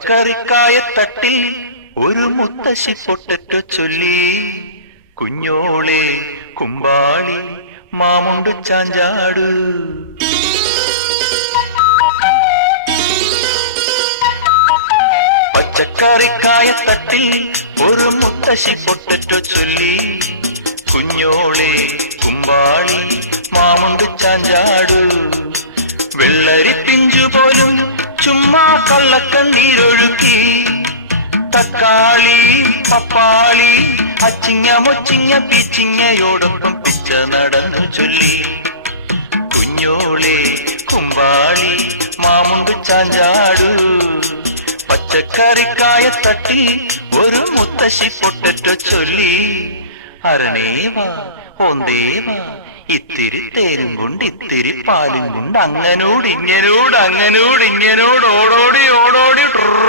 പച്ചക്കറിക്കായത്തട്ടിൽ ഒരു മുത്തശ്ശി പൊട്ടറ്റോ ചൊല്ലി, കുഞ്ഞോളെ കുമ്പാളി മാമുണ്ടു ചാഞ്ചാടു. പച്ചക്കറിക്കായത്തട്ടിൽ ഒരു മുത്തശ്ശി പൊട്ടറ്റോ ചൊല്ലി, കുഞ്ഞോളെ കുമ്പാളി മാമുണ്ടു ചാഞ്ചാടു. വെള്ളരി പിഞ്ചു പോലും ചുമ്മാ കള്ളക്കണ്ണീരൊഴുക്കി, തക്കാളി പപ്പാളി അച്ചിങ്ങ മൊച്ചിങ്ങ പീച്ചിങ്ങയോടൊപ്പം പിച്ച നടന്നു ചൊല്ലി, കുഞ്ഞോളെ കുമ്പാളി മാമുണ്ടു ചാഞ്ചാടു. പച്ചക്കറിക്കായത്തട്ടിൽ ഒരു മുത്തശ്ശി പൊട്ടറ്റോ ചൊല്ലി, അരണേവാ ഓന്തേവാ ഇത്തിരി തേരും കൊണ്ട് ഇത്തിരി പാലും കൊണ്ട് അങ്ങനോട് ഇങ്ങനോട് ഓടോടി